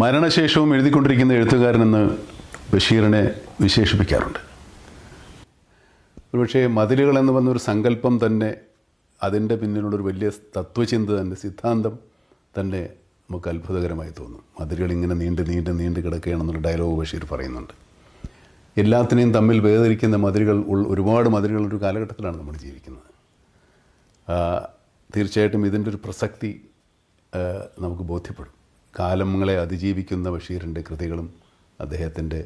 മരണശേഷവും എഴുതിക്കൊണ്ടിരിക്കുന്ന എഴുത്തുകാരനെന്ന് ബഷീറിനെ വിശേഷിപ്പിക്കാറുണ്ട്. ഒരുപക്ഷേ മതിലുകൾ എന്ന് പറഞ്ഞൊരു സങ്കല്പം തന്നെ, അതിൻ്റെ പിന്നിലുള്ളൊരു വലിയ തത്വചിന്ത തന്നെ, സിദ്ധാന്തം തന്നെ നമുക്ക് അത്ഭുതകരമായി തോന്നും. മതിലുകൾ ഇങ്ങനെ നീണ്ട് കിടക്കുകയാണെന്നുള്ള ഡയലോഗ് ബഷീർ പറയുന്നുണ്ട്. എല്ലാത്തിനെയും തമ്മിൽ വേദനിക്കുന്ന മതിലുകൾ, ഒരുപാട് മതിലുകളൊരു കാലഘട്ടത്തിലാണ് നമ്മൾ ജീവിക്കുന്നത്. തീർച്ചയായിട്ടും ഇതിൻ്റെ ഒരു പ്രസക്തി നമുക്ക് ബോധ്യപ്പെടും. കാലങ്ങളെ അതിജീവിക്കുന്ന ബഷീറിൻ്റെ കൃതികളും അദ്ദേഹത്തിൻ്റെ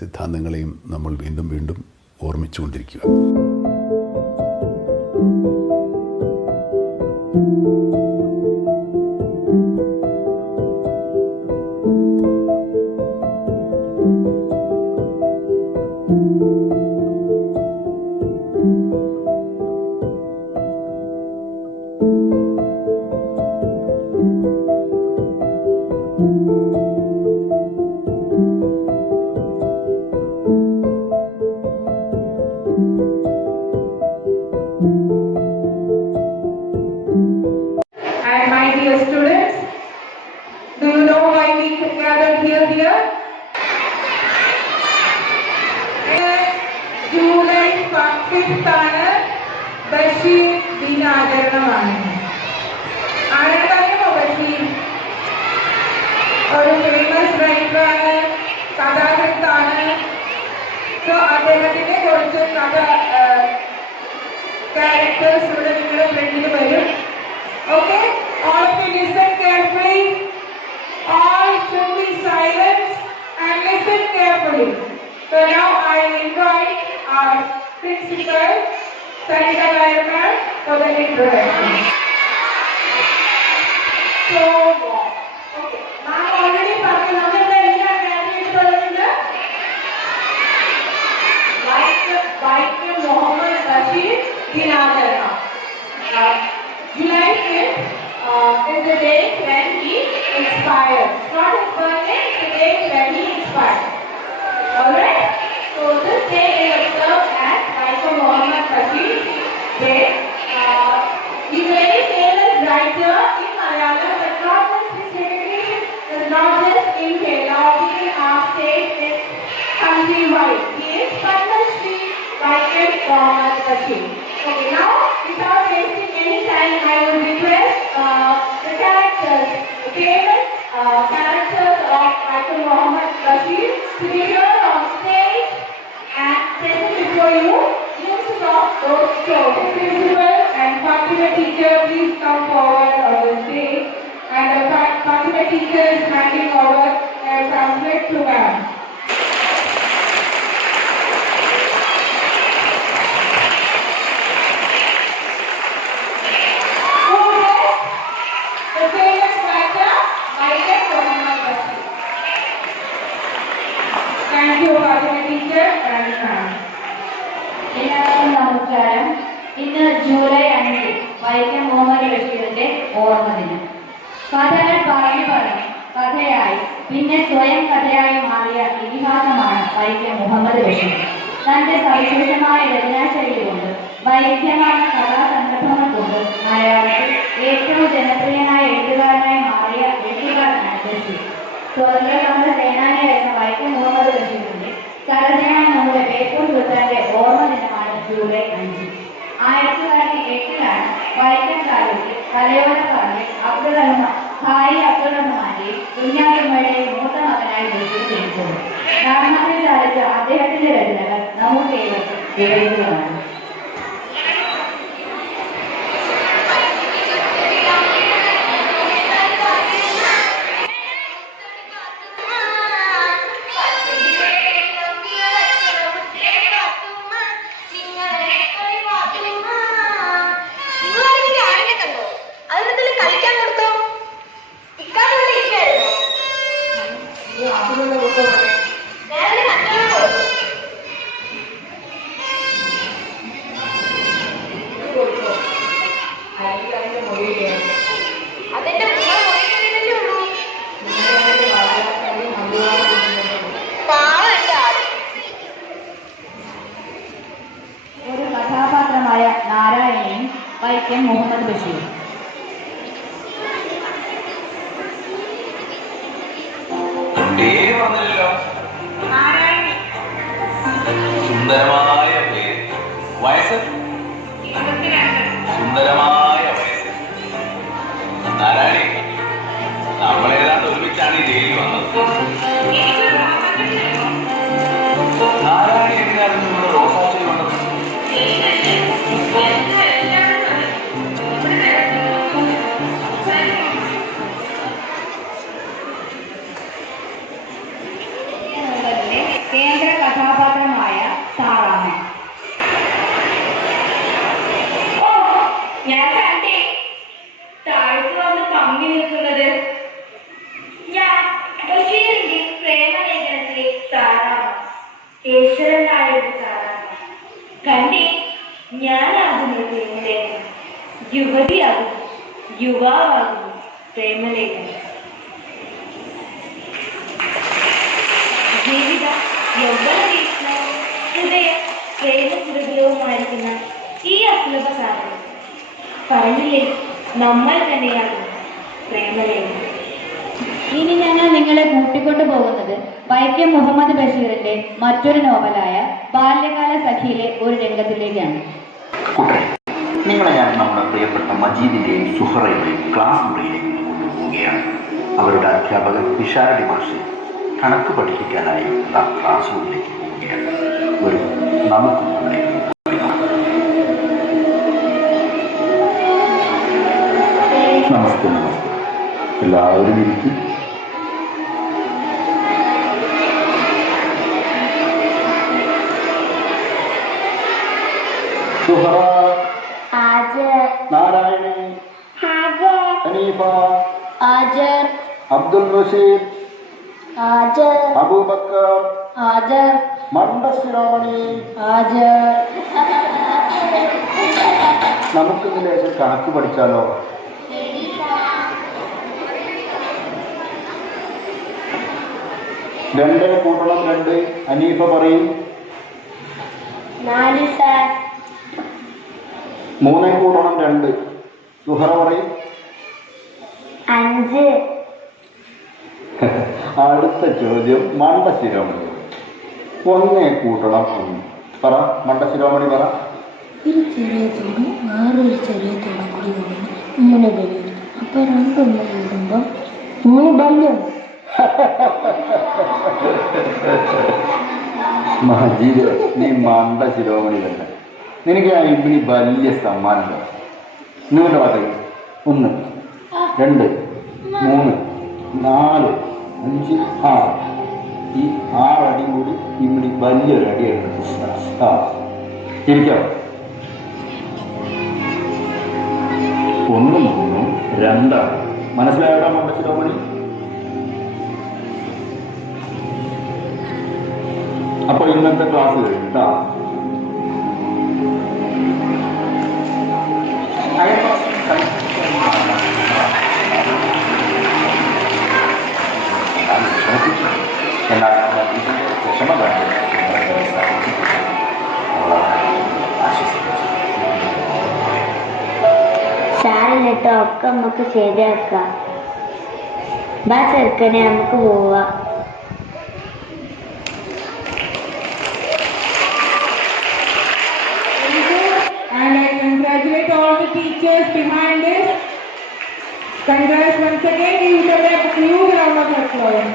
സിദ്ധാന്തങ്ങളെയും നമ്മൾ വീണ്ടും വീണ്ടും ഓർമ്മിച്ചുകൊണ്ടിരിക്കുക. And my dear students, do you know why we gathered here? July 5th ആണ് ബഷീർ ദിനാചരണമാണ്. ആരാണെന്നറിയാമോ ബഷീർ? ഒരു ഫേമസ് റൈറ്ററാണ്, കഥാകൃത്താണ്. സോ അദ്ദേഹത്തിന്റെ കുറച്ച് ക്യാരക്ടേഴ്സ് ഇവിടെ നിങ്ങളുടെ ഫ്രണ്ടിൽ വരും. Okay, all of you listen carefully. All should be silent and listen carefully. So now I invite our principal, Sarita Gairman, for the introduction. So, okay, ma'am already പറഞ്ഞു നമ്മുടെ എല്ലാ കാറ്റഗറികളിലും വൈക്കം മുഹമ്മദ് ബഷീർ ദിനാചരണം. July 5th is the day when he inspired. Not his birthday, the day when he inspired. Alright? So this day is observed as Waikom Muhammad Bashir Day. He's a very famous writer in Malayalam, but not just his recognition is not just in Kerala, even our state is countrywide. He is Padma Shri Waikom Muhammad Bashir. Okay, now without wasting any time, I will request the characters, the famous characters of Waikom Muhammad Bashir to be here on stage and present before you. Use of those stories. Principal and Fatima teacher, please come forward on the stage. And the Fatima teacher is handing over a pamphlet to ma'am. Thank you, Fatima teacher and ma'am. എല്ലാവർക്കും നമസ്കാരം. ഇന്ന് July 5 Vaikom Muhammad ബഷീറിന്റെ ഓർമ്മ ദിനം. കഥകൾ പറഞ്ഞു കഥയായി പിന്നെ സ്വയം കഥയായി മാറിയ ഇതിഹാസമാണ് വൈക്കം മുഹമ്മദ് ബഷീർ. തന്റെ സവിശേഷമായ രചനാശൈലി കൊണ്ട്, വൈവിധ്യമാർന്ന കഥാസന്ദർഭങ്ങൾ കൊണ്ട് മലയാളത്തിൽ ഏറ്റവും ജനപ്രിയനായ എഴുത്തുകാരനായി മാറിയ എഴുത്തുകാരനാണ് ബഷീർ. സ്വതന്ത്ര സമര സേനാനിയായിരുന്ന വൈക്കം മുഹമ്മദ് ബഷീറിന്റെ ചലചരണം നമ്മുടെ ബേപ്പൂർ സുൽത്താന്റെ ഓർമ്മ ദിനമാണ് ജൂലൈ 5. 1908 വൈക്കം കാലത്ത് കലയോടക്കാരൻ ഭാര്യ അബ്ദുൾ റഹ്മാന്റെയും കുഞ്ഞാത്തുമ്മയുടെയും മൂത്ത മകനായി ബഷീർ ജനിച്ചത്. രാമനാഥൻ ചാലിച്ച അദ്ദേഹത്തിന്റെ രചനകൾ നമുക്ക് ഏവർക്കും വിവരിക്കുന്നതാണ്. വൈക്കം മുഹമ്മദ് ബഷീർ. സുന്ദരമായ പേര്. വയസ്സ്? സുന്ദരമായ വയസ്സ്. നാരായണി, നമ്മളേതാണ്ട് ഒരുമിച്ചാണ് ഈ ജയിലിൽ വന്നത്. നാരായണി എങ്ങനെയായിരുന്നു നമ്മുടെ റോസാച്ചി കൊണ്ടത്? കേന്ദ്ര കഥാപാത്രമായ സാറാമ്മ. ഞാൻ കണ്ടേ താഴ്ത്തു വന്ന് പങ്കി നിൽക്കുന്നത്. ഞാൻ ബഷീറിന്റെ പ്രേമലേഖനത്തിലെ സാറാമ്മ, ഈശ്വരൻ നായരുടെ സാറാമ്മ. കണ്ടേ ഞാനാകുന്നു പ്രേമലേഖനം, യുവതിയാകുന്നു, യുവാവാകുന്നു പ്രേമലേഖനം. ജീവിത യൗവന വീക്ഷണവും ഹൃദയ പ്രേമസുരഭിലവുമായിരിക്കുന്ന ഈ അസുലഭ സാധനം പറഞ്ഞില്ലേ, നമ്മൾ തന്നെയാകും പ്രേമലേഖനം. ഇനി ഞങ്ങൾ നിങ്ങളെ കൂട്ടിക്കൊണ്ടു പോകുന്നത് വൈക്കം മുഹമ്മദ് ബഷീറിന്റെ മറ്റൊരു നോവലായ ബാല്യകാല സഖിയിലെ ഒരു രംഗത്തിലേക്കാണ്. കൂട്ടരെ, നിങ്ങളെ ഞാൻ നമ്മുടെ പ്രിയപ്പെട്ട മജീദിന്റെയും സുഹറയുടെയും ക്ലാസ് മുറിയിലേക്ക് കൊണ്ടുപോവുകയാണ്. അവരുടെ അധ്യാപകൻ വിശാരടി മാഷ് കണക്ക് പഠിപ്പിക്കാനായി ക്ലാസ് റൂമിലേക്ക് പോവുകയാണ്. ഒരു നമുക്ക് നമസ്തേ. നമസ്തേ. എല്ലാവരും ഇരിക്കും. സുഹറ, നാരായണി, ഹനീഫ, അബ്ദുൽ റഷീദ്, അബൂബക്കർ, മണ്ടശ്ശിരോമണി. നമുക്കിന്ന് ലേശം കണക്ക് പഠിച്ചാലോ? രണ്ട് കൂട്ടണം രണ്ട്. ഹനീഫ പറയും. 4 സാർ. 3 കൂട്ടണം 2. സുഹറ പറയും. 5. അടുത്ത ചോദ്യം മണ്ടശിരോമണി. 1 കൂട്ടണം 1. പറ മണ്ടശിരോമണി പറ. ഒരു ചെറിയ തോടും വേറൊരു ചെറിയ തോടും കൂടി കൂടുന്നു 3 ബല്യം. അപ്പൊ 2 കൂടുമ്പോൾ 3 ബല്യം. മജീദ്, നീ മണ്ടശിരോമണി തന്നെ. നിനക്ക് ഞാൻ ഇനി വലിയ സമ്മാനം തരാം. നിങ്ങളുടെ വാർത്തകൾ 1, 2, 3, 4, 5, 6. ഈ 6 അടി കൂടി ഇവിടെ വലിയൊരു അടിയാണ്. ഇരിക്കാം. 1, 3, 2. മനസ്സിലായോ മണ്ടശിരോമണി? അപ്പോൾ ഇന്നത്തെ ക്ലാസ് കഴിഞ്ഞിട്ടാ. എന്നാൽ വിഷമ സാറിനിട്ടോ ഒക്കെ നമുക്ക് ശരിയാക്കാം. ബാ ചെറുക്കനെ, നമുക്ക് പോവാം. And I congratulate all the teachers behind this. Congrats once again. You should have a huge round of applause.